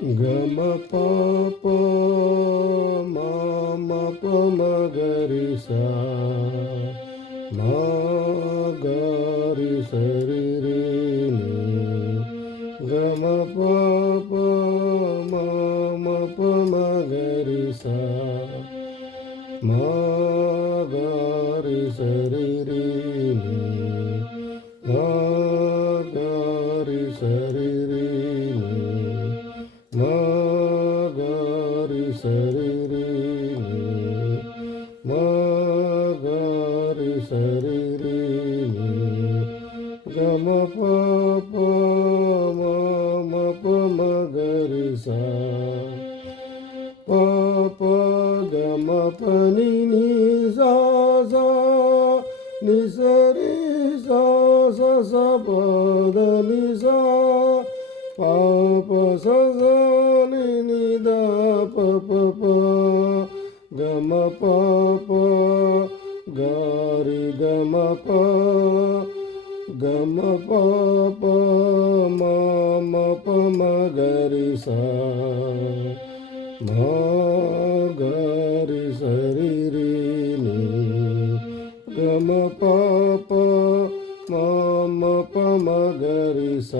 ಗಮ ಪಾಪ ಮಾಮ ಪಮಗರಿ ಸ ಮಾಗರಿ ಸರಿ ರೇ ಗಮ ಪಾಪ ಮಾಮ ಪಮಗರಿ ಸ ಮಾಗರಿ ಸರಿ ರೇ ಮಾಗರಿ ಸರಿ ರೇ Magari sariri Magari sariri Gama papa mama pama garisa Papa gama pani za za Ni za za za ba da Papa ಪ ಗಮ ಪ ಪ ಗಾರಿ ಗಮ ಪ ಗಮ ಪ ಪ ಮ ಪ ಮ ಗರಿ ಸ ಮ ಗರಿ ಸರಿ ರಿ ನಿ ಗಮ ಪ ಪ ಮ ಪ ಮ ಗರಿ ಸ